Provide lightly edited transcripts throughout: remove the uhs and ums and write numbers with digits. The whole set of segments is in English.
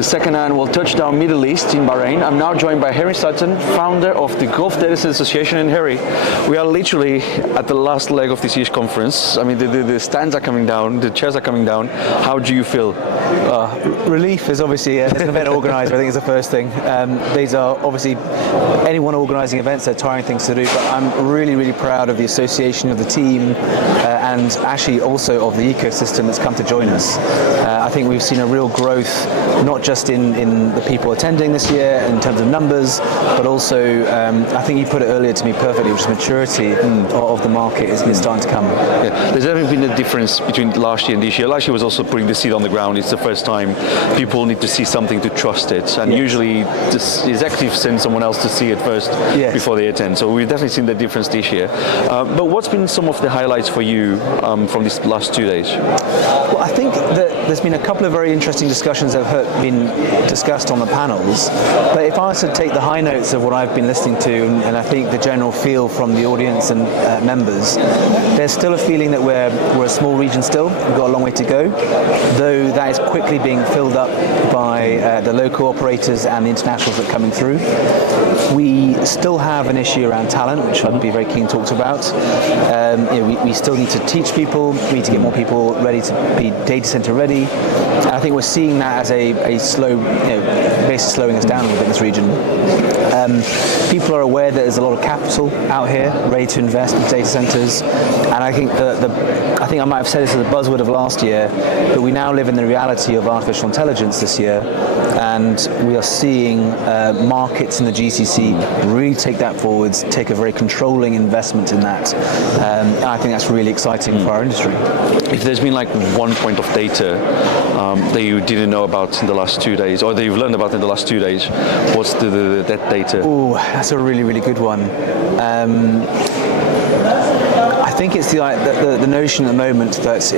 the second annual Touchdown Middle East in Bahrain. I'm now joined by Harry Sutton, founder of the Gulf Data Center Association. And Harry, we are literally at the last leg of this year's conference. I mean, the stands are coming down, the chairs are coming down. How do you feel? Relief is obviously as an event organizer, I think is the first thing. These are obviously, anyone organising events, they're tiring things to do, but I'm really, really proud of the association, of the team, and actually also of the ecosystem that's come to join us. I think we've seen a real growth, not just in the people attending this year in terms of numbers, but also, I think you put it earlier to me perfectly, which is maturity of the market is starting to come. Yeah. There's definitely been a difference between last year and this year. Last year was also putting the seed on the ground. It's the first time people need to see something to trust it, and usually the executives send someone else to see it first before they attend. So we've definitely seen the difference this year. But what's been some of the highlights for you from these last 2 days? Well, I think that there's been a couple of very interesting discussions that have been discussed on the panels. But if I was to take the high notes of what I've been listening to, and I think the general feel from the audience and members, there's still a feeling that we're a small region still. We've got a long way to go, though that is quickly being filled up by the local operators and the internationals that are coming through. We still have an issue around talent, which I'd be very keen to talk about. We still need to teach people, we need to get more people ready to be data center ready. And I think we're seeing that as a slow, basically slowing us down a little bit in this region. People are aware that there's a lot of capital out here ready to invest in data centers, and I think I think I might have said this as a buzzword of last year, but we now live in the reality of artificial intelligence this year, and we are seeing markets in the GCC really take that forwards, take a very controlling investment in that. And I think that's really exciting for our industry. If there's been like one point of data that you didn't know about in the last 2 days, or that you've learned about in the last 2 days, what's that data? Oh, that's a really, really good one. I think it's the notion at the moment that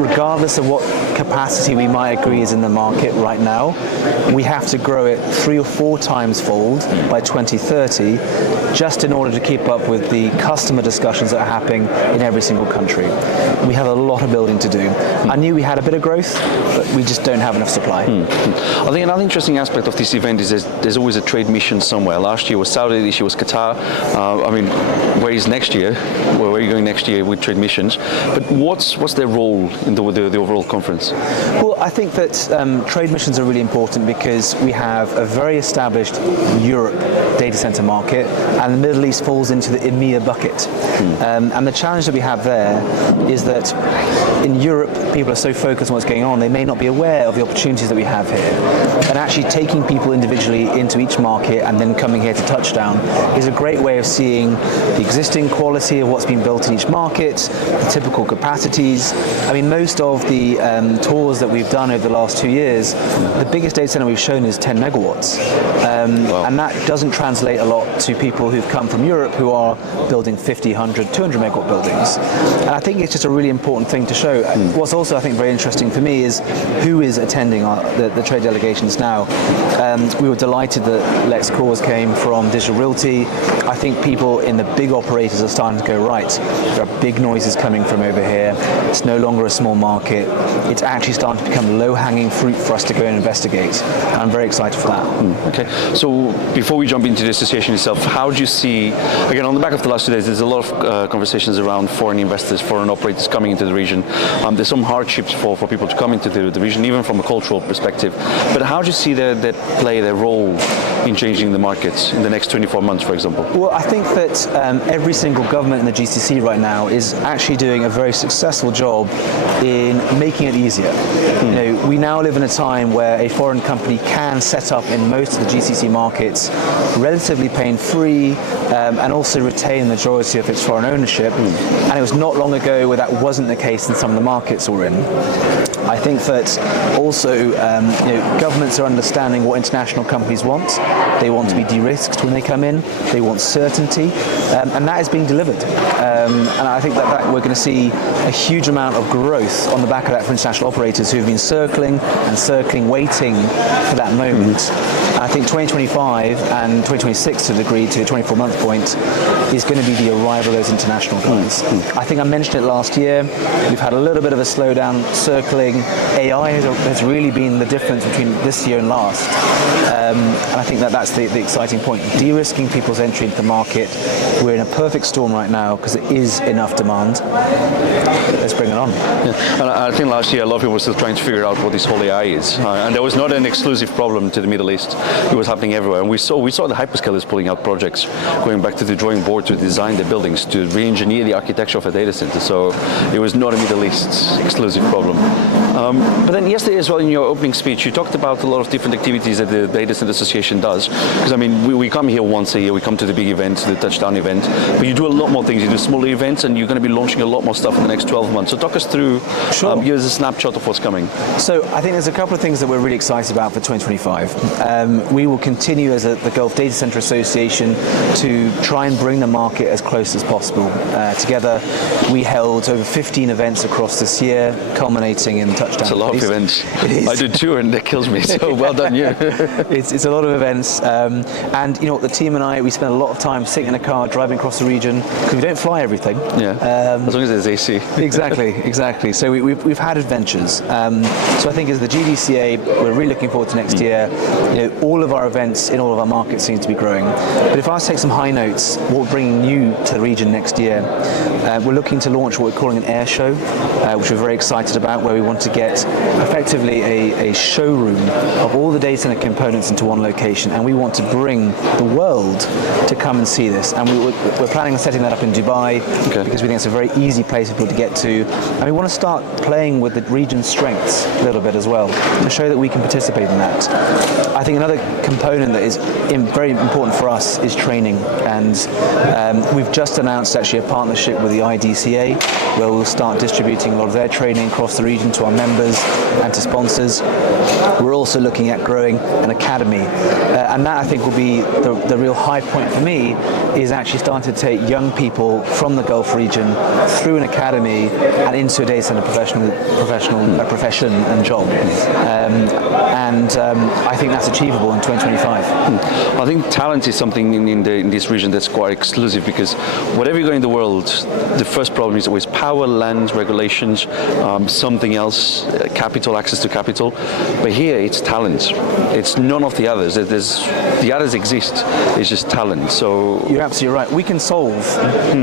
regardless of what capacity we might agree is in the market right now, we have to grow it 3 or 4 times fold by 2030 just in order to keep up with the customer discussions that are happening in every single country. We have a lot of building to do. I knew we had a bit of growth, but we just don't have enough supply. I think another interesting aspect of this event is there's always a trade mission somewhere. Last year was Saudi, this year was Qatar. I mean, where is next year? Where are you going next year with trade missions? But what's their role in the overall conference? Well, I think that trade missions are really important because we have a very established Europe data center market, and the Middle East falls into the EMEA bucket. And the challenge that we have there is that in Europe, people are so focused on what's going on, they may not be aware of the opportunities that we have here. And actually taking people individually into each market and then coming here to Touchdown is a great way of seeing the existing quality of what's been built in each market, the typical capacities. I mean, most of the tours that we've done over the last 2 years, the biggest data center we've shown is 10 megawatts. And that doesn't translate a lot to people who've come from Europe who are building 50, 100, 200 megawatt buildings. And I think it's just a really important thing to show. What's also, I think, very interesting for me is who is attending the trade delegations now. We were delighted that Lex Kors came from Digital Realty. I think people in the big operators are starting to go, right, there are big noises coming from over here. It's no longer a small market. It's actually starting to become low-hanging fruit for us to go and investigate. And I'm very excited for that. Okay, so before we jump into the association itself, how do you see, again, on the back of the last 2 days, there's a lot of conversations around foreign investors, foreign operators coming into the region. There's some hardships for people to come into the region, even from a cultural perspective. But how do you see that play their role in changing the markets in the next 24 months, for example? Well, I think that every single government in the GCC right now is actually doing a very successful job in making it easier. We now live in a time where a foreign company can set up in most of the GCC markets relatively pain-free and also retain the majority of its foreign ownership. And it was not long ago where that wasn't the case in some of the markets we're in. I think that also governments are understanding what international companies want. They want to be de-risked when they come in. They want certainty, and that is being delivered. And I think that we're going to see a huge amount of growth on the back of that for international operators who've been circling, waiting for that moment. And I think 2025 and 2026 to a degree, to a 24-month point, is going to be the arrival of those international guys. I think I mentioned it last year. We've had a little bit of a slowdown circling, AI has really been the difference between this year and last. And I think that's the exciting point. De-risking people's entry into the market. We're in a perfect storm right now because there is enough demand. Let's bring it on. Yeah. And I think last year a lot of people were still trying to figure out what this whole AI is. And there was not an exclusive problem to the Middle East. It was happening everywhere. And we saw the hyperscalers pulling out projects, going back to the drawing board to design the buildings, to re-engineer the architecture of a data center. So it was not a Middle East exclusive problem. But then yesterday as well, in your opening speech, you talked about a lot of different activities that the Data Center Association does. Because I mean, we come here once a year, we come to the big events, the touchdown event, but you do a lot more things. You do smaller events, and you're going to be launching a lot more stuff in the next 12 months. So talk us through, give us a snapshot of what's coming. So I think there's a couple of things that we're really excited about for 2025. We will continue as the Gulf Data Center Association to try and bring the market as close as possible. Together, we held over 15 events across this year, culminating in touchdown. It's a lot of events. It is. I do two, and that kills me. So well done, you. It's a lot of events, and you know what, the team and I, we spend a lot of time sitting in a car driving across the region because we don't fly everything. Yeah. As long as there's AC. Exactly. So we've had adventures. So I think as the GDCA, we're really looking forward to next year. You know, all of our events in all of our markets seem to be growing. But if I was to take some high notes, what we're bringing new to the region next year, we're looking to launch what we're calling an air show, which we're very excited about, where we want to get effectively a showroom of all the data center components into one location, and we want to bring the world to come and see this. And we're planning on setting that up in Dubai because we think it's a very easy place for people to get to, and we want to start playing with the region's strengths a little bit as well to show that we can participate in that. I think another component that is very important for us is training, and we've just announced actually a partnership with the IDCA where we'll start distributing a lot of their training across the region to our members and to sponsors. We're also looking at growing an academy, and that I think will be the real high point for me, is actually starting to take young people from the Gulf region through an academy and into a data center profession and job. I think that's achievable in 2025. I think talent is something in this region that's quite exclusive, because whatever you go in the world, the first problem is always power, land, regulations, something else, capital, access to capital. But here it's talent. It's none of the others. The others exist. It's just talent. So you're absolutely right. We can solve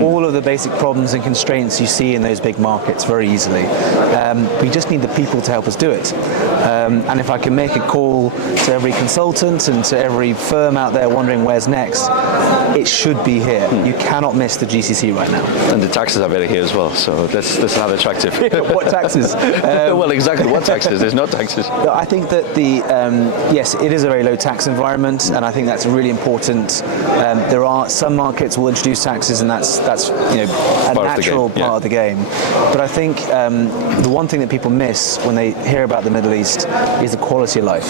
all of the basic problems and constraints you see in those big markets very easily. We just need the people to help us do it. And if I can make a call to every consultant and to every firm out there wondering where's next, it should be here. You cannot miss the GCC right now. And the taxes are better here as well, so that's another attractive. What taxes? Well, exactly. What taxes? There's no taxes. I think that yes, it is a very low tax environment, and I think that's really important. There are some markets will introduce taxes, and that's a natural part of the game. But I think the one thing that people miss when they hear about the Middle East is the quality of life.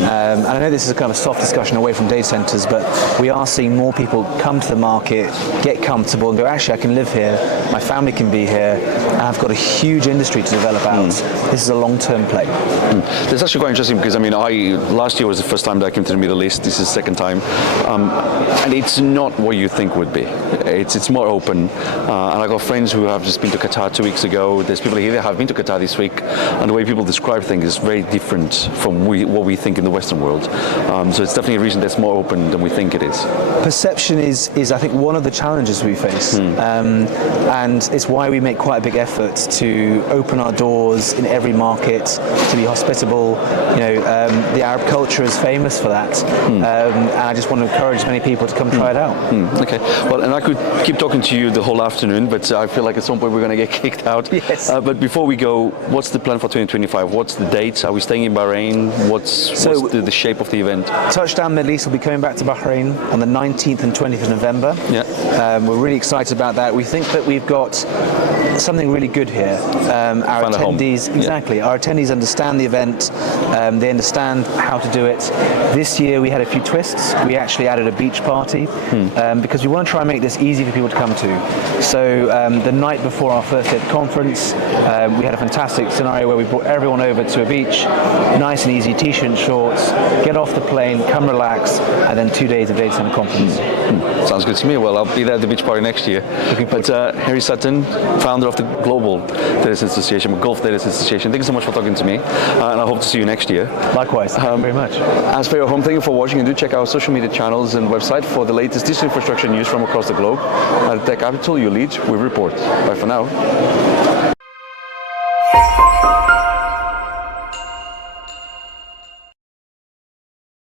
And I know this is a kind of soft discussion away from data centers, but we are seeing more people come to the market, get comfortable, and go, actually, I can live here, my family can be here, and I've got a huge industry to develop out. This is a long-term play. That's actually quite interesting, because I mean, last year was the first time that I came to the Middle East. This is the second time, and it's not what you think would be. It's more open, and I got friends who have just been to Qatar 2 weeks ago. There's people here that have been to Qatar this week, and the way people describe things is very different from what we think in the Western world. So it's definitely a region that's more open than we think it is. Perception is I think one of the challenges we face, and it's why we make quite a big effort to open our doors in every market, to be hospitable. The Arab culture is famous for that, and I just want to encourage as many people to come try it out. Okay, well, and I could keep talking to you the whole afternoon, but I feel like at some point we're going to get kicked out. Yes. But before we go, what's the plan for 2025? What's the date? Are we staying in Bahrain? What's the shape of the event? Touchdown Middle East will be coming back to Bahrain on the 19th and 20th of November. Yeah. We're really excited about that. We think that we've got something really good here. Our attendees, our attendees understand the event. They understand how to do it. This year we had a few twists. We actually added a beach party because we want to try and make this easy for people to come to. So the night before our first day at the conference, we had a fantastic scenario where we brought everyone over to a beach, nice and easy, t-shirt and shorts, get off the plane, come relax, and then 2 days of data center conference. Sounds good to me. Well, I'll be there at the beach party next year. But Harry Sutton, founder of the Global Data Center Association, Gulf Data Center Association. Thank you so much for talking to me, and I hope to see you next year. Likewise, thank you very much. As for your home, thank you for watching, and do check our social media channels and website for the latest digital infrastructure news from across the globe. At Tech Capital, you lead, we report. Bye for now.